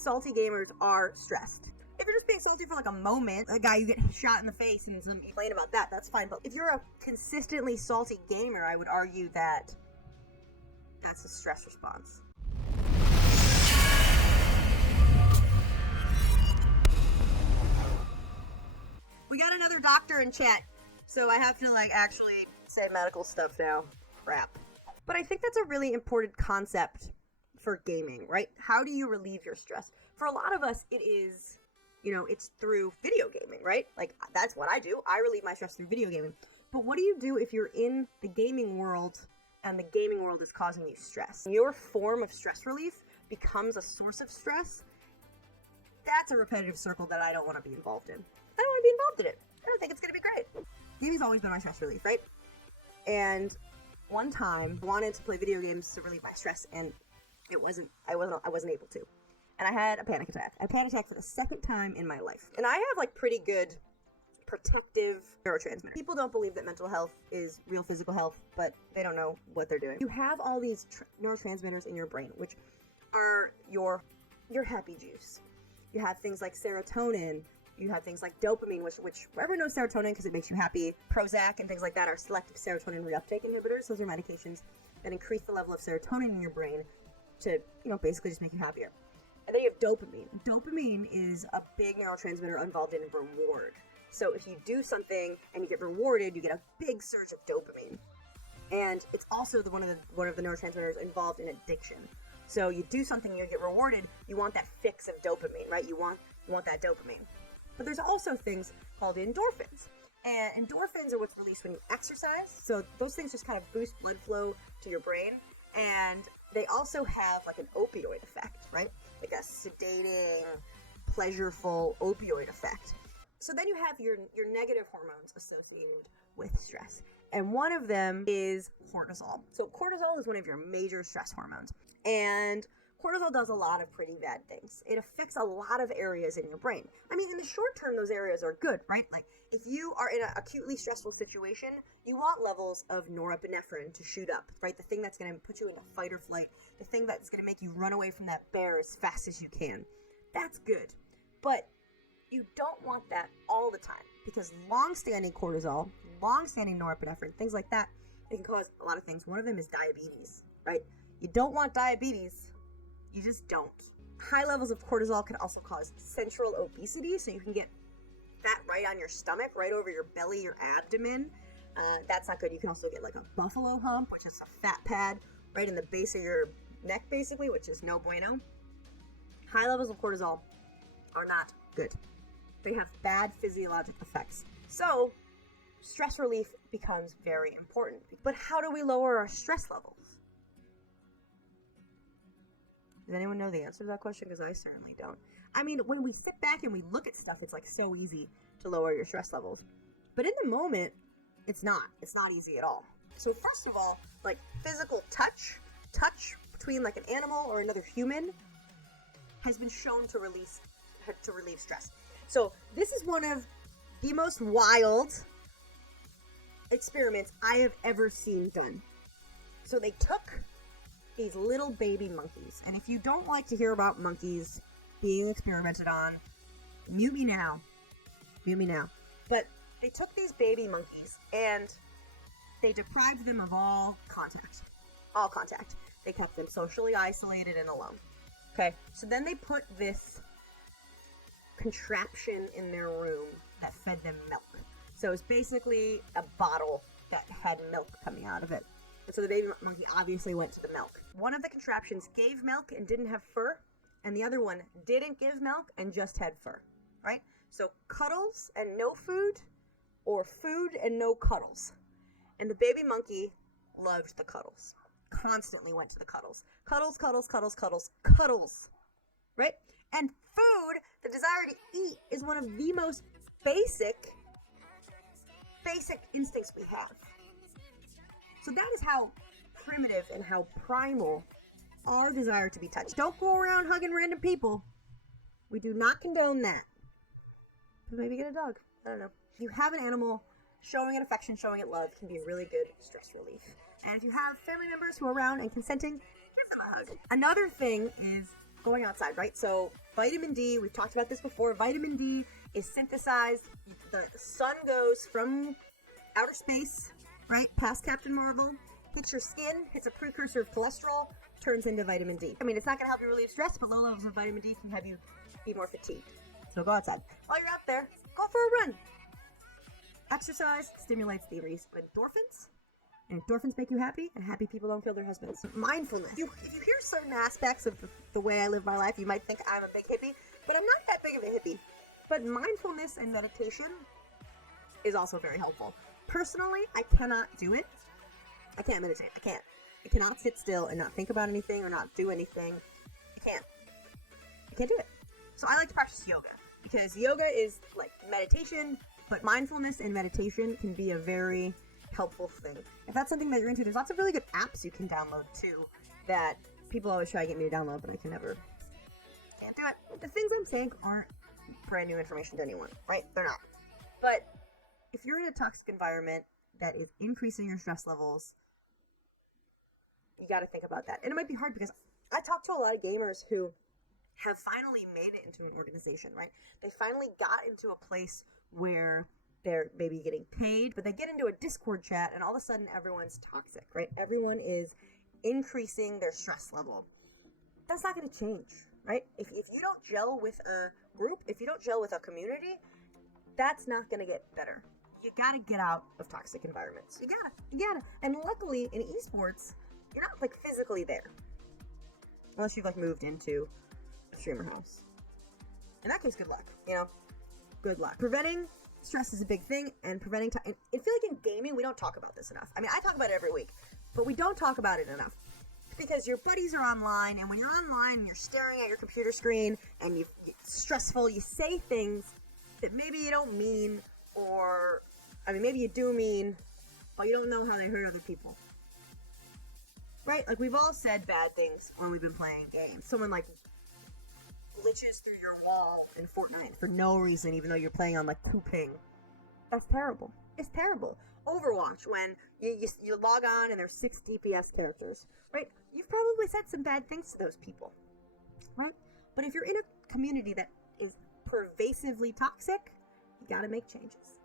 salty gamers are stressed. If you're just being salty for like a moment, a guy you get shot in the face and some complain about that, that's fine. But if you're a consistently salty gamer, I would argue that that's a stress response. We got another doctor in chat, so I have to like actually say medical stuff now. Crap. But I think that's a really important concept for gaming, right? How do you relieve your stress? For a lot of us, it is, it's through video gaming, right? Like, that's what I do. I relieve my stress through video gaming. But what do you do if you're in the gaming world and the gaming world is causing you stress? Your form of stress relief becomes a source of stress. That's a repetitive circle that I don't want to be involved in. I don't want to be involved in it. I don't think it's going to be great. Gaming's always been my stress relief, right? And one time, I wanted to play video games to relieve my stress, and I wasn't able to. And I had a panic attack. I panic attacked for the second time in my life. And I have like pretty good protective neurotransmitters. People don't believe that mental health is real physical health, but they don't know what they're doing. You have all these neurotransmitters in your brain, which are your happy juice. You have things like serotonin. You have things like dopamine, which everyone knows serotonin because it makes you happy. Prozac and things like that are selective serotonin reuptake inhibitors. Those are medications that increase the level of serotonin in your brain to, basically just make you happier. And then you have dopamine. Dopamine is a big neurotransmitter involved in reward. So if you do something and you get rewarded, you get a big surge of dopamine. And it's also one of the neurotransmitters involved in addiction. So you do something, you get rewarded, you want that fix of dopamine, right? You want that dopamine. But there's also things called endorphins. And endorphins are what's released when you exercise. So those things just kind of boost blood flow to your brain. And they also have like an opioid effect, right? Like a sedating, pleasureful opioid effect. So then you have your negative hormones associated with stress. And one of them is cortisol. So cortisol is one of your major stress hormones. And cortisol does a lot of pretty bad things. It affects a lot of areas in your brain. I mean, in the short term, those areas are good, right? Like, if you are in an acutely stressful situation, you want levels of norepinephrine to shoot up, right? The thing that's going to put you into fight or flight, the thing that's going to make you run away from that bear as fast as you can. That's good. But you don't want that all the time, because long-standing cortisol, long-standing norepinephrine, things like that, it can cause a lot of things. One of them is diabetes, right? You don't want diabetes. You just don't. High levels of cortisol can also cause central obesity, so you can get fat right on your stomach, right over your belly, your abdomen. That's not good. You can also get like a buffalo hump, which is a fat pad right in the base of your neck, basically, which is no bueno. High levels of cortisol are not good. They have bad physiologic effects. So, stress relief becomes very important. But how do we lower our stress levels? Does anyone know the answer to that question? Because I certainly don't. I mean, when we sit back and we look at stuff, it's like so easy to lower your stress levels. But in the moment, it's not. It's not easy at all. So first of all, like physical touch between like an animal or another human has been shown to relieve stress. So this is one of the most wild experiments I have ever seen done. So they took these little baby monkeys. And if you don't like to hear about monkeys being experimented on, mute me now. But they took these baby monkeys and they deprived them of all contact. They kept them socially isolated and alone. Okay, so then they put this contraption in their room that fed them milk. So it's basically a bottle that had milk coming out of it. And so the baby monkey obviously went to the milk. One of the contraptions gave milk and didn't have fur, and the other one didn't give milk and just had fur, right? So cuddles and no food, or food and no cuddles. And the baby monkey loved the cuddles. Constantly went to the cuddles. Cuddles, right? And food, the desire to eat, is one of the most basic instincts we have. So that is how primitive and how primal our desire to be touched. Don't go around hugging random people. We do not condone that. But maybe get a dog. I don't know. If you have an animal, showing it affection, showing it love can be a really good stress relief. And if you have family members who are around and consenting, give them a hug. Another thing is going outside, right? So vitamin D, we've talked about this before. Vitamin D is synthesized. The sun goes from outer space, right, past Captain Marvel, hits your skin, hits a precursor of cholesterol, turns into vitamin D. I mean, it's not going to help you relieve stress, but low levels of vitamin D can have you be more fatigued. So go outside. While you're out there, go for a run. Exercise stimulates the release of endorphins, and endorphins make you happy, and happy people don't kill their husbands. Mindfulness. If you hear certain aspects of the way I live my life, you might think I'm a big hippie, but I'm not that big of a hippie. But mindfulness and meditation is also very helpful. Personally, I cannot do it. I can't meditate. I can't. I cannot sit still and not think about anything or not do anything. I can't do it. So I like to practice yoga, because yoga is like meditation, but mindfulness and meditation can be a very helpful thing. If that's something that you're into, there's lots of really good apps you can download too that people always try to get me to download, but I can't do it. The things I'm saying aren't brand new information to anyone, right? They're not. But if you're in a toxic environment that is increasing your stress levels, you got to think about that. And it might be hard, because I talk to a lot of gamers who have finally made it into an organization, right? They finally got into a place where they're maybe getting paid, but they get into a Discord chat and all of a sudden everyone's toxic, right? Everyone is increasing their stress level. That's not going to change, right? If you don't gel with a group, if you don't gel with a community, that's not going to get better. You got to get out of toxic environments. You gotta. And luckily in esports, you're not like physically there. Unless you've like moved into a streamer house. In that case, good luck, good luck. Preventing stress is a big thing, and preventing I feel like in gaming, we don't talk about this enough. I mean, I talk about it every week, but we don't talk about it enough. Because your buddies are online, and when you're online and you're staring at your computer screen and it's stressful, you say things that maybe you don't mean, or, I mean, maybe you do mean, but you don't know how they hurt other people. Right? Like, we've all said bad things when we've been playing games. Someone, like, glitches through your wall in Fortnite for no reason, even though you're playing on, like, 2 ping. That's terrible. It's terrible. Overwatch, when you log on and there's 6 DPS characters, right? You've probably said some bad things to those people, right? But if you're in a community that is pervasively toxic, you gotta make changes.